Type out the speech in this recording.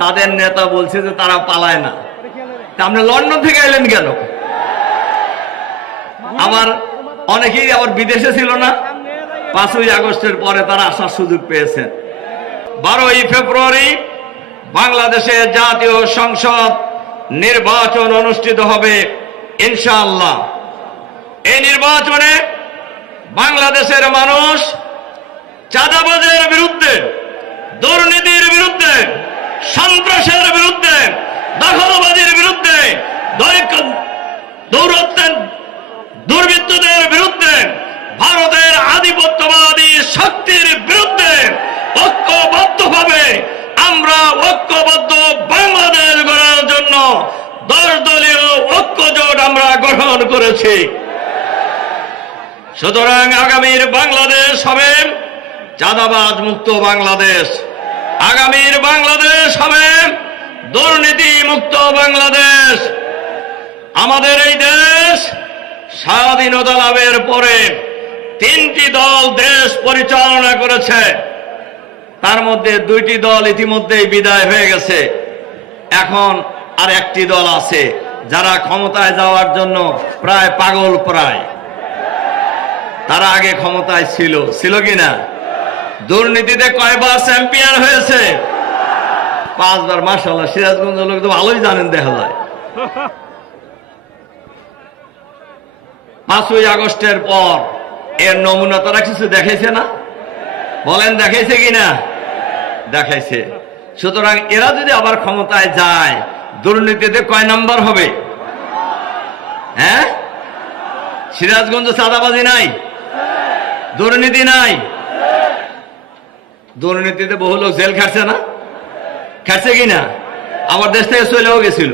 তাদের নেতা বলছে যে তারা পালায় না। তা আপনি লন্ডন থেকে এলেন কেন? আবার অনেকেই আবার বিদেশে ছিল না, 5ই আগস্টের পরে তারা আসার সুযোগ পেয়েছেন। 12ই ফেব্রুয়ারি বাংলাদেশের জাতীয় সংসদ নির্বাচন অনুষ্ঠিত হবে ইনশাআল্লাহ। এই নির্বাচনে বাংলাদেশের মানুষ চাঁদাবাজের বিরুদ্ধে, দুর্নীতির বিরুদ্ধে, সন্ত্রাসের বিরুদ্ধে, দখলবাজির বিরুদ্ধে, দুর্বৃত্তদের বিরুদ্ধে, ভারতের আধিপত্যবাদী শক্তির বিরুদ্ধে ঐক্যবদ্ধভাবে আমরা ঐক্যবদ্ধ বাংলাদেশ গড়ার জন্য 10 দলীয় ঐক্যজোট আমরা গঠন করেছি। সুতরাং আগামীর বাংলাদেশ হবে চাঁদাবাজ মুক্ত বাংলাদেশ, আগামীর বাংলাদেশ হবে দুর্নীতি মুক্ত বাংলাদেশ। আমাদের এই দেশ স্বাধীনতা লাভের পরে 3টি দল দেশ পরিচালনা করেছে, তার মধ্যে 2টি দল ইতিমধ্যেই বিদায় হয়ে গেছে। এখন আর একটি দল আছে যারা ক্ষমতায় যাওয়ার জন্য প্রায় পাগল। তারা আগে ক্ষমতায় ছিল কিনা? দুর্নীতিতে কয়বার চ্যাম্পিয়ন হয়েছে? 5 বার। মাশাআল্লাহ, সিরাজগঞ্জ লোক তো ভালোই জানেন, দেখা যায়। 5ই আগস্টের পর এর নমুনা তারা কিছু দেখাইছে না? বলেন দেখাইছে কিনা? দেখাইছে। সুতরাং এরা যদি আবার ক্ষমতায় যায়, দুর্নীতিতে কয় নাম্বার হবে? হ্যাঁ, সিরাজগঞ্জ চাঁদাবাজি নাই, দুর্নীতি নাই। দুর্নীতিতে বহু লোক জেল খাটছে না? খাটছে কিনা? আমার দেশ থেকে চলেও গেছিল।